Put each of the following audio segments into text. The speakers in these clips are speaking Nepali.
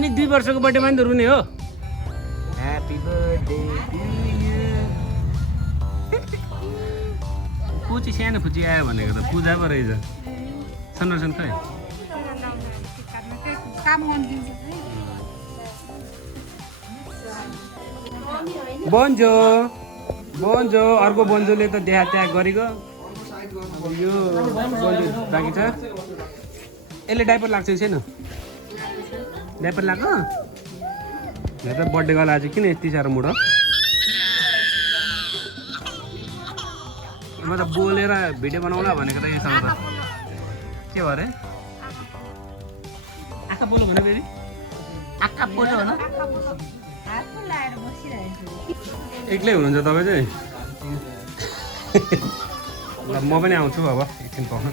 अनि 2 वर्षको बर्थडेमा नि त रुने हो ह्यापी बर्थडे टु यु पुची सानो पुची आयो भनेको त पूजा पो रहेछ सनरसन खै बन्जो बन्जो अर्को बन्जोले त देहा त्याग गरेको यो बन्जो बाँकी छ यसले डाइपर लाग्छ कि छैन डाइपर लाग्यो यहाँ त बर्थडे गर्दा आज किन यति साह्रो मुड म त बोलेर भिडियो बनाउला भनेको त यसँग त के भयो अरे आँखा बोलो भने फेरि आँखा बोलो भन एक्लै हुनुहुन्छ तपाईँ चाहिँ ल म पनि आउँछु अब एकछिन पाउन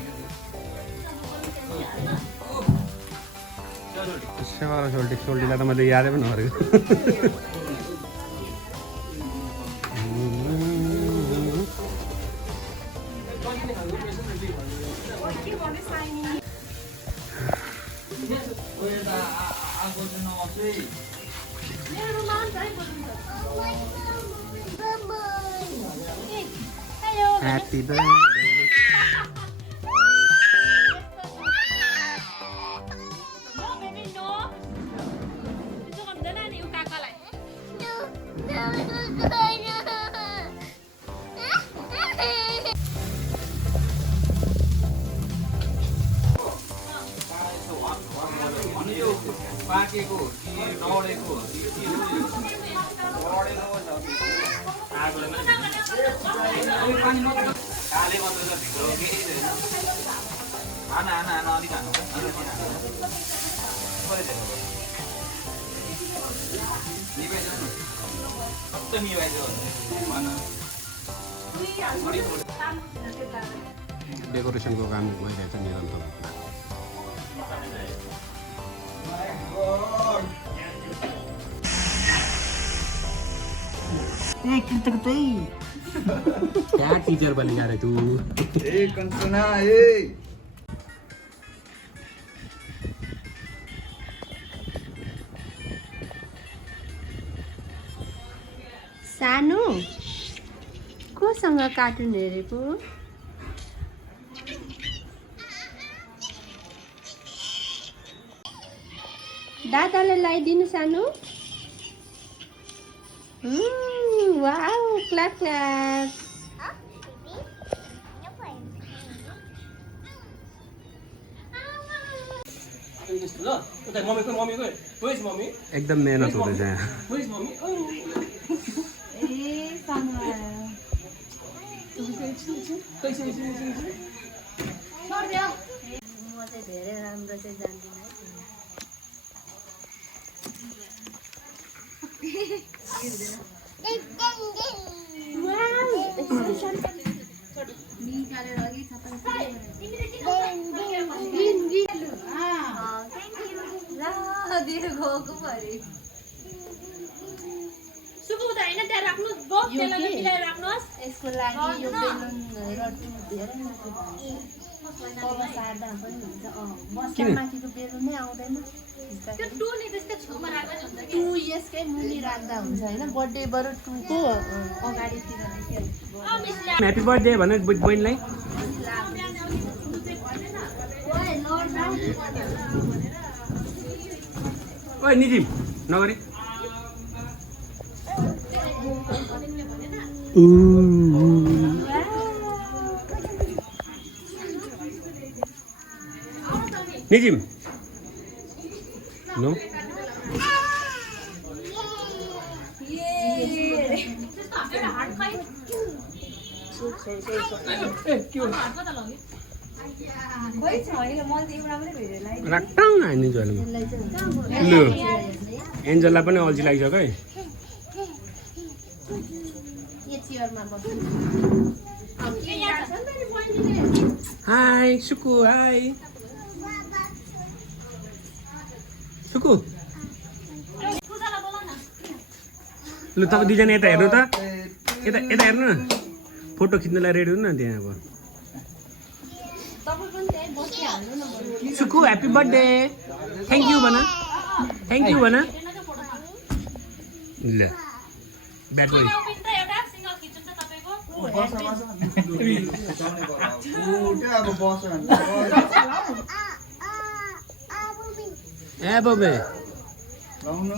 सेवा र सोल्टीलाई त मैले यादै पनि नगरेको Happy birthday. No, baby, no. Itu kan benar nih kakak lah. पाकेको डढेको काले मात्र छ भित्र खाना अलिक खानु डेकोरेसनको काम भइरहेछ निरन्तर क्या टीचर बन गया रे तू कंचना सानो कोसँग कार्टुन हेरेको दादालाई लगाइदिनु सानो वाउ क्ल्याप क्ल्याप एकदम मेहनत हुँदैछ यहाँ धेरै राम्रो चाहिँ जान्दिनँ यसको लागि यो बेलुन रड्डी धेरै माथि तल सार्दा पनि हुन्छ बस्दा माथिको बेलुन नै आउँदैन टु यसकै मुनि राख्दा हुन्छ होइन बर्थडे बरु टुको अगाडितिर ह्यापी बर्थडे भने बहिनीलाई ओइ निजिम नगरी निजिम नो राक्टाङ हानिदिन्छु अहिले म लु एन्जललाई पनि अल्छी लागिसक्यो है हाई सुकु हाई सुकु लु तपाईँ दुईजना यता हेर्नु त यता यता हेर्नु न फोटो खिच्नलाई रेडी हुनु न त्यहाँ अब सुकु ह्याप्पी बर्थडे थ्याङ्क यू भन थ्याङ्क यू भन हेर्नको फोटोमा ल ब्याड बोय सिङ्गल पिन त एउटा सिङ्गल खिच्नु त तपाईँको बस अब बस ए बबे लाउनु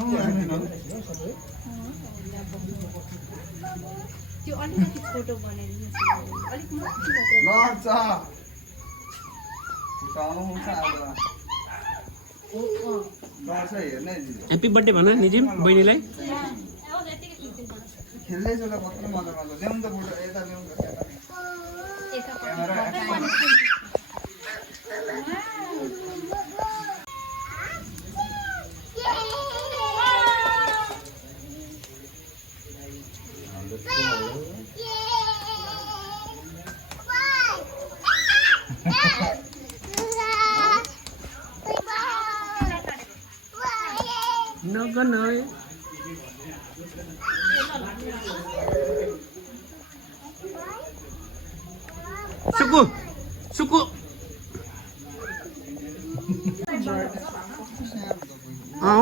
त्यो अलिकति छोटो बनाइदिनु अलिक माथि मात्र लड्छ उठाउनु छ अब लड्छ हेर्नै दिदी ह्याप्पी बर्थडे भन निजिम बहिनीलाई खेल्दै छ कत्रो मजा लाग्छ ल्याउनु त फोटो यता ल्याउनु क्यामेरा नगन सुकु सुकु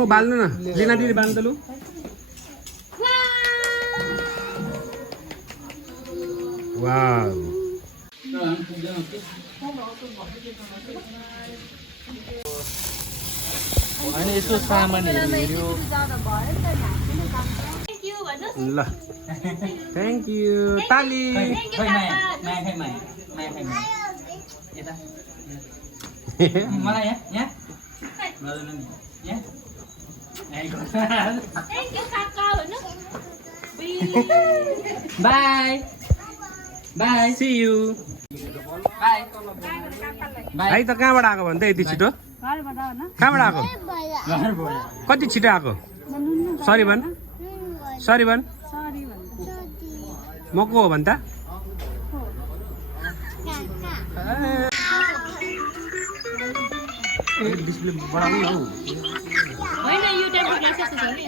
बाल्नु न लिना दिदी बाल्नु त लु वाउ अनि यसो सामानहरू हेऱ्यो थ्याङ्क यू भन्नु ल थ्याङ्क यू ताली खै माया माया खै माया माया खै माया यता मलाई यहाँ यहाँ थ्याङ्क यू काका भन्नु bye bye see you bye भाइ त कहाँबाट आएको भन्छ यति छिटो कहाँबाट आएको कति छिटो आएको सरी भन सरी भन म को हो भन् त डिस्प्ले बढाउनु हौ होइन यो टाइपको ग्लास यस्तो छ नि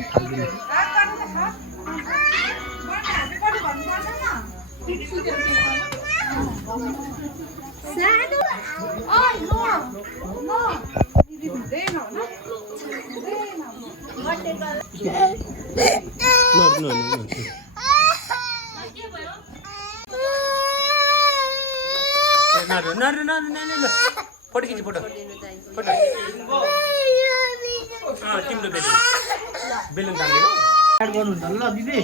फोटो खिच फोटो फोटो तिम्रो बेलुन बेलुन तान्दिएको स्टार्ट गर्नुहुन्छ ल दिदी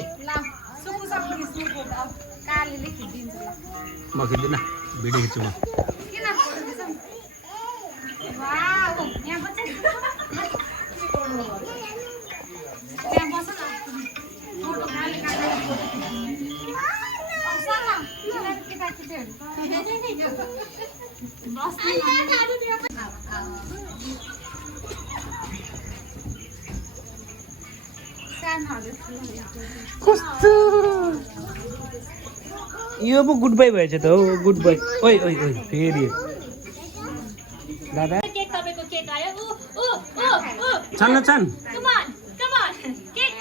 म खिच्दिनँ भिडियो खिच्छु म कस्तो यो पो गुड बाई भएछ त हो गुड बाई ओइ ओइ ओइ फेरि दादा केक तपाईँको केक आयो ऊ ऊ ऊ ऊ छन् छन् come on cake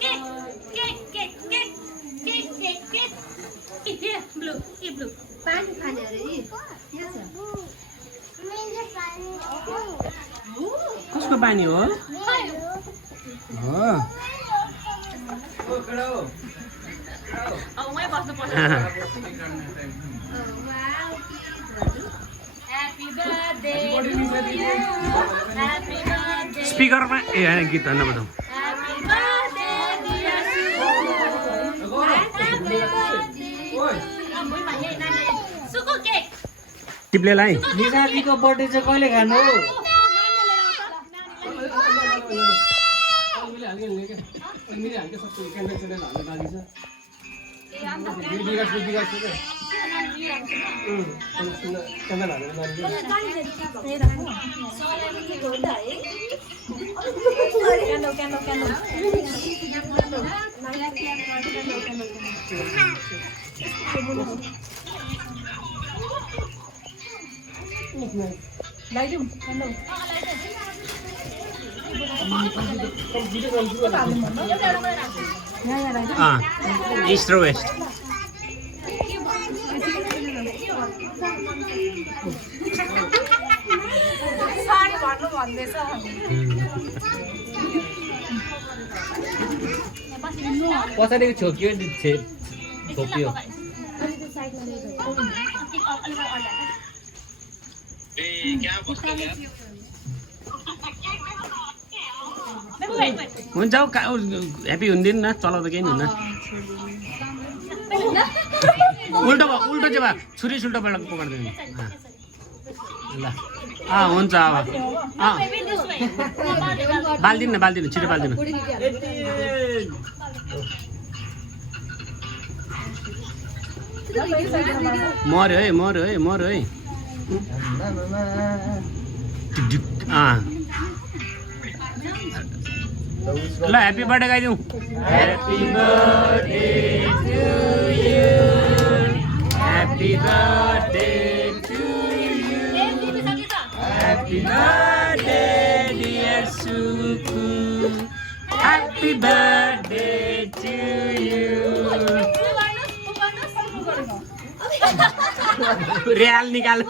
cake cake cake cake cake cake cake ए ब्लू ए ब्लू पानी खाने अरे कसको बानी हो अब मै बस्नु पर्छ ह्यापी बर्थडे ह्यापी बर्थडे स्पिकरमा ए होइन गीत होइन बताउँ happy birthday dear Suku cake टिप्लेलाई निशाजीको बर्थडे चाहिँ कहिले खानु हो इस्ट र वेस्ट साडी भन्नु भन्दैछ पछाडिको छोकियो छोपियो हुन्छ ह्याप्पी हुँदैन न चलाउँदा केही हुन्न उल्टो भयो उल्टो चाहिँ भयो छुरी सुल्टो पक्रिदिनु ल हुन्छ अब बाल्दिनु न बाल्दिनु छिटो बाल्दिनु मर्यो है ल ह्याप्पी बर्थडे गाइदिउँ happy birthday to you happy birthday to you happy birthday dear Suku happy birthday to you रियाल निकाल्नु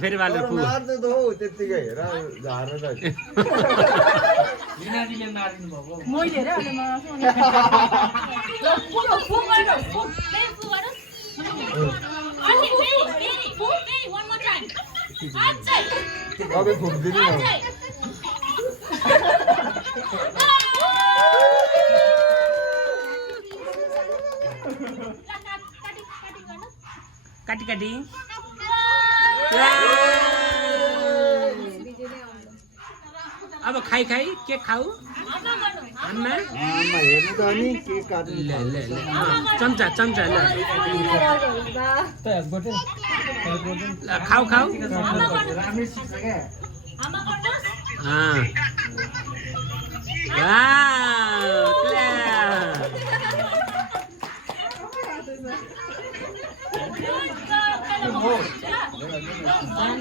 फेरि बाल्नु फु त्यतिकै हेर झारेर बिनारीले मार्नु भएको तपाईँ फुक्दिनु न काटी काटी अब खाइ केक खाऊ आमा हेर्नु त अनि केक काट्नु ल चम्चा ल खाऊ राम्रै सिक्छ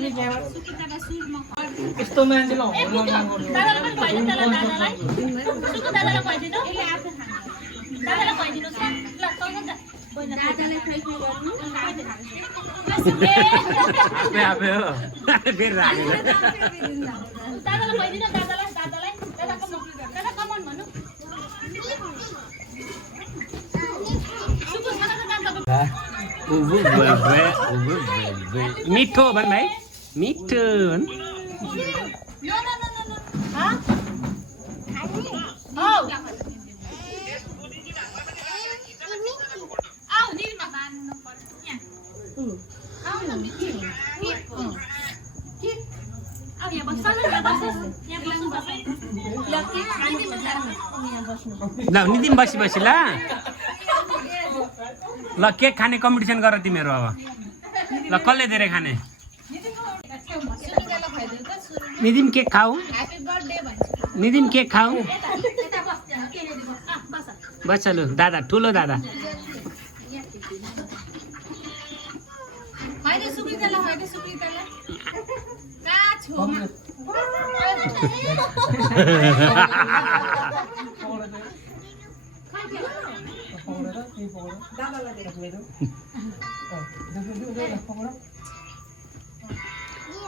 क्या यस्तो मान्छेलाई मिठो भन भाइ मिठो भन ल नितिन बसी ल ल केक खाने कम्पिटिसन गर तिमीहरू अब ल कसले धेरै खाने निदिम केक खाऊ बस लु दादा ठुलो दादा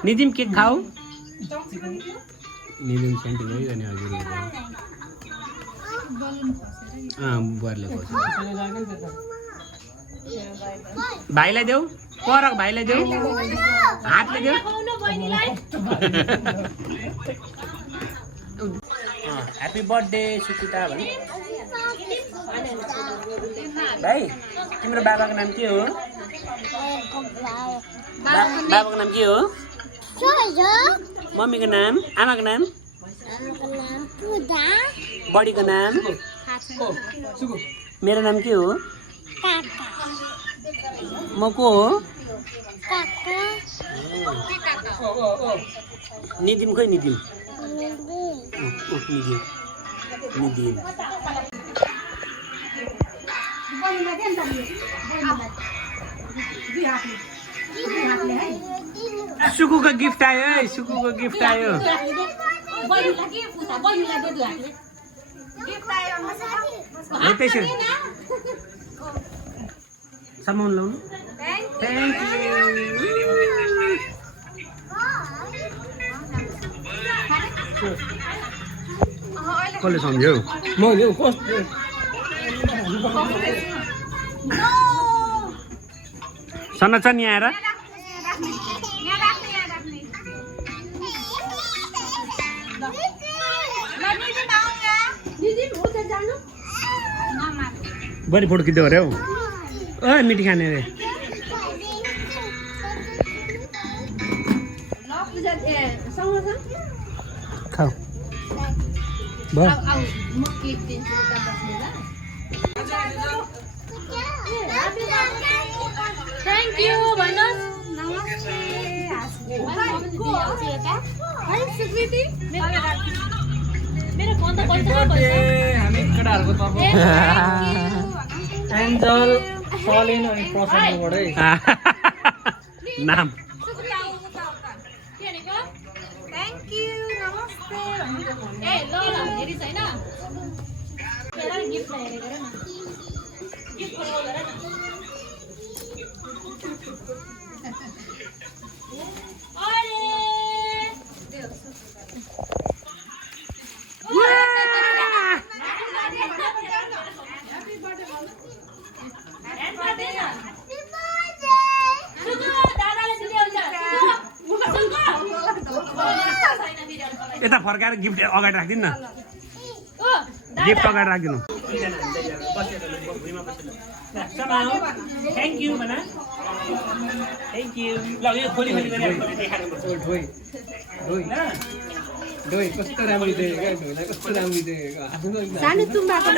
निदिम केक खाऊ निदिम सेन्टिङ गइरहने हजुर बुहारले भाइलाई देऊ परक भाइलाई देऊ हातले देऊ ह्याप्पी बर्थडे सुकिता भन्नु भाइ तिम्रो बाबाको नाम के हो बाबाको नाम के हो मम्मीको नाम आमाको नाम बडीको नाम मेरो नाम के हो म को हो निदिम खोइ निदिम निदिम सुकुको गिफ्ट आयो है सुकुको गिफ्ट आयो त्यसरी सामान लाउनु थ्याङ्क यू कसले सम्झ्यौ मैले कस्तो सनचा नि आएर बढी फोटो खिच्दै अरे हौ ओ मिठी खाने रे खाऊ भयो थ्याङ्क यू भन्नुहोस् मेरो फोन त पैसा हामी केटाहरूको तर्फ एन्जल सलिन अनि प्रसन्नबाटै नाम ए ल हेरिस् होइन गिफ्ट हेरेर न गिफ्ट हेरेर न यता फर्काएर गिफ्ट अगाडि राखिदिनु न गिफ्ट अगाडि राखिदिनु थ्याङ्क यू भन थ्याङ्क यू ल यो खोली खोली ढोइ कस्तो राम्रो देखेको ढोइलाई कस्तो राम्रो देखेको सानो तुम्बाको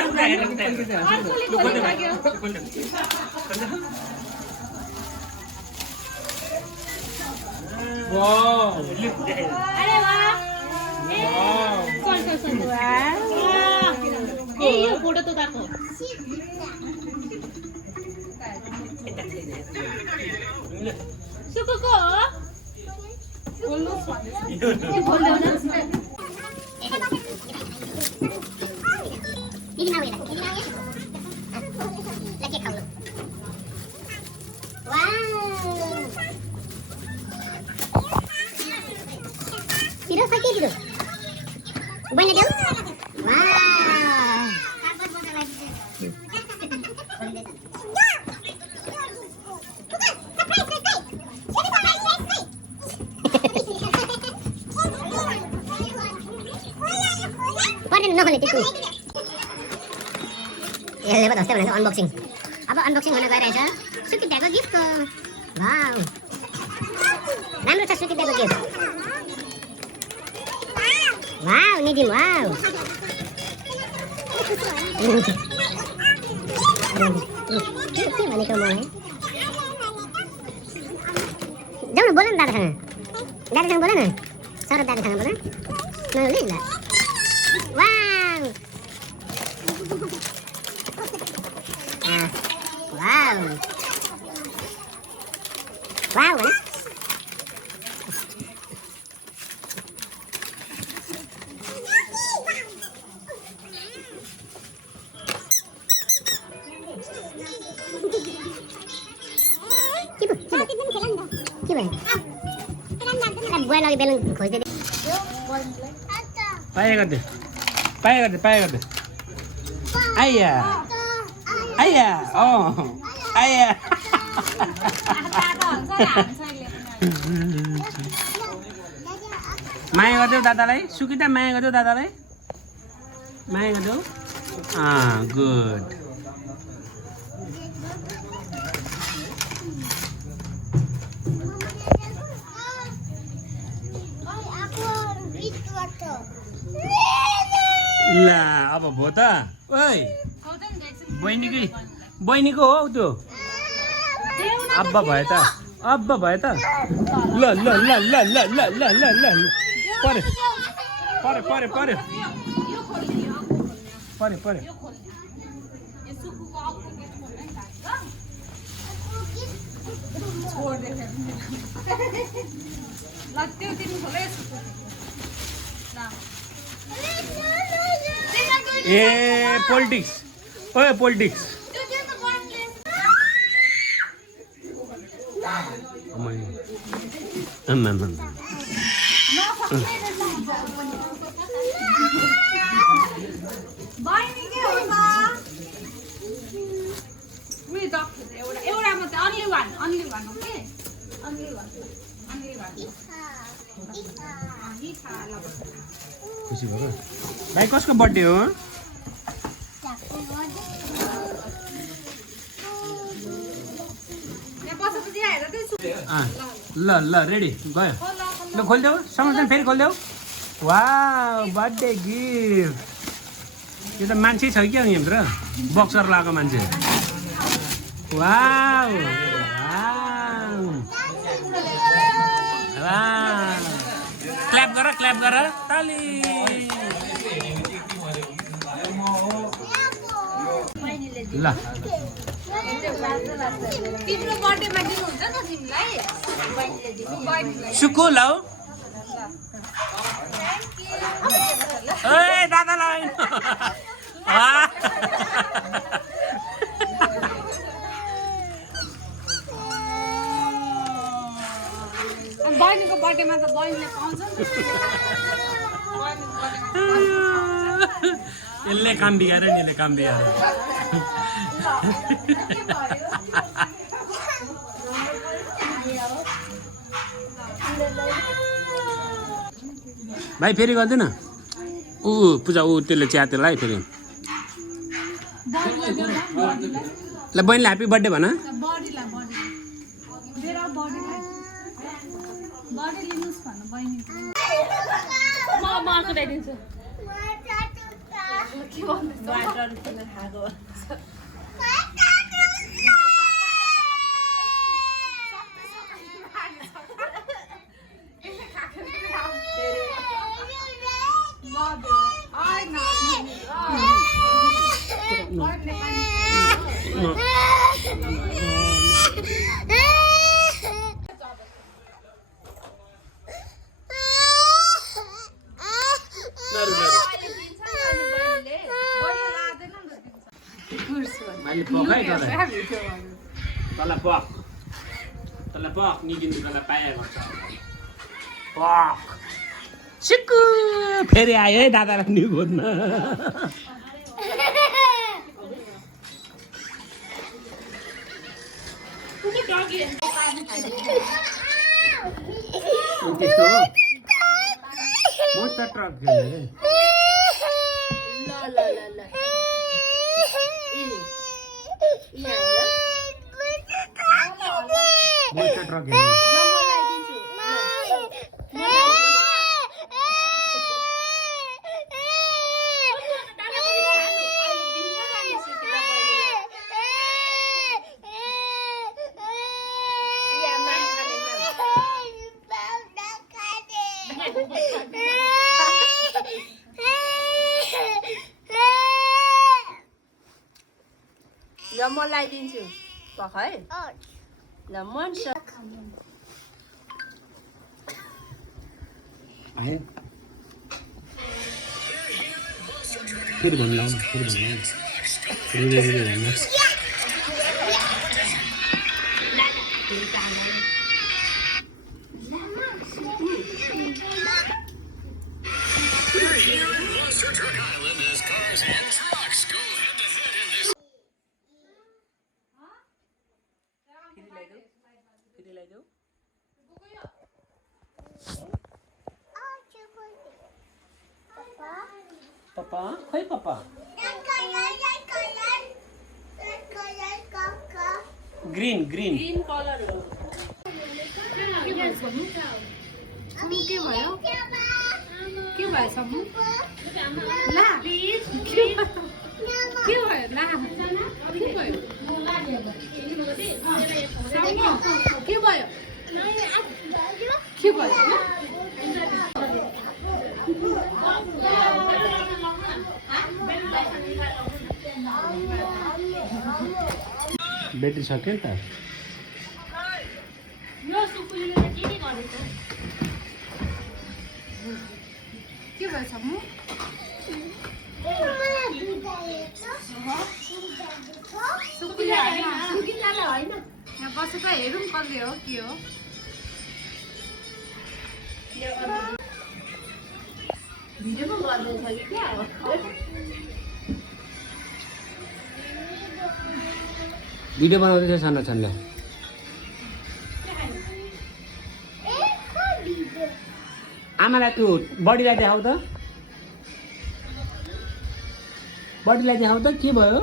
अरे वाह ए यो फोटो त ताको सुकुको Tidur sakit tidur. Banyak dia. Wow. Pada nongol itu. Ya lewat hoste भनेर अनबक्सिङ अब अनबक्सिङ हुन गइरहेछ सुकिताको गिफ्ट वाउ राम्रो छ सुकिताको गिफ्ट वाउ निदिम वाउ के भनेको मलाई जाऊ न बोल न दादासँग बोल न सर दादासँग बोल नले ल वाउ वाउ वाउ वाउ बुवा लगे बेलुन खोज्दै पाए गर्दै आइया आइया आइया माया गरिदेऊ दादालाई सुकिता माया गरिदेऊ दादालाई माया गरिदेऊ गुड ला अब भो त ओइ बहिनीको हौ त्यो अब्बा भयो त ल ल ल ल ल ल ल ल ल परे ए पोलिटिक्स ओए पोलिटिक्स अन्ली भन्नु के अन्ली भन्नु अन्ली भन्नु खुसी भयो भाइ कसको बर्थडे हो ल ल रेडी गयो ल खोलिदेऊ समाजन फेरि खोलिदेऊ वाउ बर्थडे गिफ्ट यो त मान्छे छ क्या यहाँभित्र बक्सर लगाएको मान्छे वाउ क्ल्याप गर ताली ल तिम्रो बर्थडेमा दिनुहुन्छ त तिमीलाई सुकु लौ ए दादालाई बहिनीको बर्थडेमा त बहिनीले पाउँछ यसले काम बिगाएर नि यसले काम बिगाएर भाइ फेरि गर्दैन ऊ पूजा ऊ त्यसले चिया त्यसलाई फेरि ल बहिनीले ह्याप्पी बर्थडे भन बडीलाई बडी लिनुहोस् भन्नु बहिनीको म अर्को ल्याइदिन्छु तँलाई पक निकिनु तँलाई पाए गर्छ पक सिक्कु फेरि आयो है दादालाई नि खोज्न त्यस्तो हो म त ट्रक खेल्ने ट्रक ल म लगाइदिन्छु पखाइ ल मन आयो फेरि भन्नु Papa, खोइ पापा ग्रीन ग्रीन कलर हो के भयो के भयो सम्मु ला के भयो ला के भयो सम्मु के भयो के भयो ब्याट्री सक्यो नि त के भयो सम्मु यहाँ बसेर हेरौँ कसले हो के हो भिडियोमा गर्दैछ कि क्या हो भिडियो बनाउँदैछ सानो छानले आमालाई त्यो बडीलाई देखाऊ त बडीलाई देखाऊ त के भयो